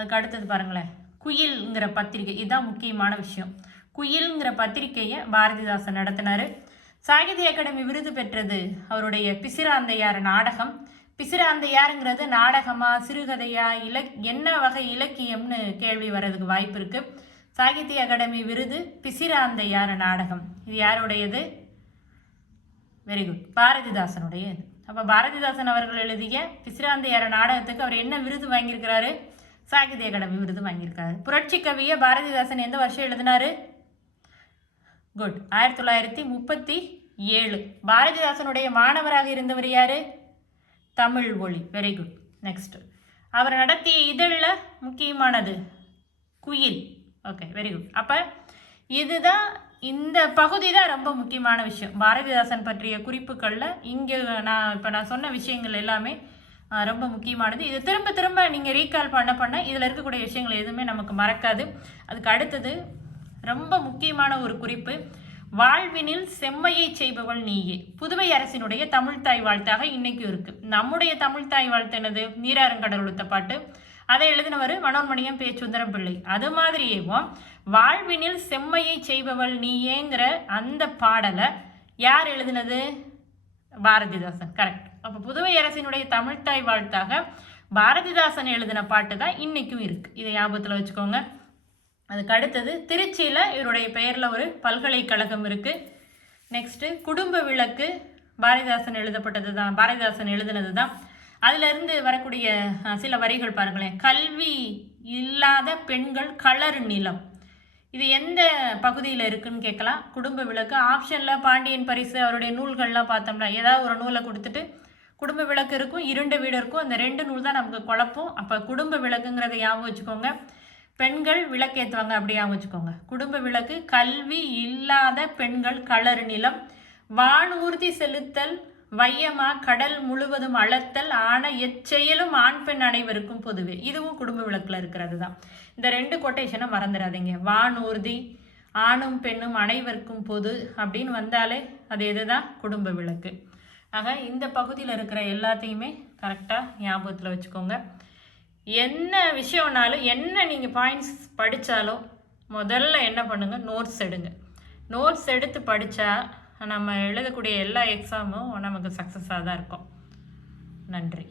அதுக்கு அடுத்தது பாருங்களேன், குயில்ங்கிற பத்திரிகை. இதுதான் முக்கியமான விஷயம். குயில்ங்கிற பத்திரிகையை பாரதிதாசன் நடத்தினார். சாகித்ய அகாடமி விருது பெற்றது அவருடைய பிசிராந்தையார் நாடகம். பிசிராந்தையாருங்கிறது நாடகமா, சிறுகதையா, என்ன வகை இலக்கியம்னு கேள்வி வர்றதுக்கு வாய்ப்பு இருக்குது. சாகித்ய அகாடமி விருது பிசிராந்தையார் நாடகம். இது யாருடையது? வெரி குட், பாரதிதாசனுடையது. அப்போ பாரதிதாசன் அவர்கள் எழுதிய பிசிராந்தையார் நாடகத்துக்கு அவர் என்ன விருது வாங்கியிருக்கிறாரு? சாகித்ய அகாடமி விருது வாங்கியிருக்காரு. புரட்சி கவியை பாரதிதாசன் எந்த வருஷம் எழுதினாரு? குட், 1937. பாரதிதாசனுடைய மாணவராக இருந்தவர் யாரு? தமிழ் ஒளி. Very good. நெக்ஸ்ட், அவர் நடத்திய இதழில் முக்கியமானது குயில். Okay, very good. அப்போ இதுதான், இந்த பகுதி தான் ரொம்ப முக்கியமான விஷயம் பாரதிதாசன் பற்றிய குறிப்புகளில். இங்கே நான் சொன்ன விஷயங்கள் எல்லாமே ரொம்ப முக்கியமானது. இது திரும்ப திரும்ப நீங்கள் ரீகால் பண்ண இதில் இருக்கக்கூடிய விஷயங்கள் எதுவுமே நமக்கு மறக்காது. அதுக்கு அடுத்தது ரொம்ப முக்கியமான ஒரு குறிப்பு, வாழ்வினில் செம்மையை செய்பவள் நீயே. புதுவை அரசினுடைய தமிழ்தாய் வாழ்த்தாக இன்னைக்கும் இருக்கு. நம்முடைய தமிழ்தாய் வாழ்த்து என்னது? நீராறுங்கடல் உளுத்த பாட்டு. அதை எழுதினவர் மனோன்மணியம் பே. சுந்தரம் பிள்ளை. அது மாதிரியேவும் வாழ்வினில் செம்மையை செய்பவள் நீயேங்கிற அந்த பாடலை யார் எழுதினது? பாரதிதாசன். கரெக்ட். அப்போ புதுவை அரசினுடைய தமிழ்தாய் வாழ்த்தாக பாரதிதாசன் எழுதின பாட்டு தான் இன்னைக்கும் இருக்கு. இதை ஞாபகத்தில் வச்சுக்கோங்க. அதுக்கு அடுத்தது திருச்சியில் இவருடைய பெயரில் ஒரு பல்கலைக்கழகம் இருக்குது. நெக்ஸ்ட்டு குடும்ப விளக்கு பாரதிதாசன் எழுதப்பட்டது தான், பாரதிதாசன் எழுதினது தான். அதிலிருந்து வரக்கூடிய சில வரிகள் பாருங்களேன். கல்வி இல்லாத பெண்கள் கலர் நிலம். இது எந்த பகுதியில் இருக்குன்னு கேட்கலாம். குடும்ப விளக்கு. ஆப்ஷனில் பாண்டியன் பரிசு அவருடைய நூல்கள்லாம் பார்த்தோம்னா ஏதாவது ஒரு நூலை கொடுத்துட்டு குடும்ப விளக்கு இருக்கும், இருண்ட வீடு இருக்கும். அந்த 2 நூல் தான் நமக்கு குழப்பம். அப்போ குடும்ப விளக்குங்கிறத ஞாபகம் வச்சுக்கோங்க. பெண்கள் விளக்கேற்றுவாங்க, அப்படி ஞாபகம் வச்சுக்கோங்க. குடும்ப விளக்கு. கல்வி இல்லாத பெண்கள் கலர் நிலம். வானூர்தி செலுத்தல் வையமா கடல் முழுவதும் அளத்தல் ஆன எச்செயலும் ஆண் பெண் அனைவருக்கும் பொதுவே. இதுவும் குடும்ப விளக்கில் இருக்கிறது தான். இந்த 2 கொட்டேஷனை மறந்துடாதீங்க. வானூர்தி, ஆணும் பெண்ணும் அனைவருக்கும் பொது அப்படின்னு வந்தாலே அது எதுதான்? குடும்ப விளக்கு. ஆக இந்த பகுதியில் இருக்கிற எல்லாத்தையுமே கரெக்டாக ஞாபகத்தில் வச்சுக்கோங்க. என்ன விஷயம்னாலும், என்ன நீங்கள் பாயிண்ட்ஸ் படித்தாலும் முதல்ல என்ன பண்ணுங்கள்? நோட்ஸ் எடுங்க. நோட்ஸ் எடுத்து படித்தா நம்ம எழுதக்கூடிய எல்லா எக்ஸாமும் நமக்கு சக்ஸஸாக தான் இருக்கும். நன்றி.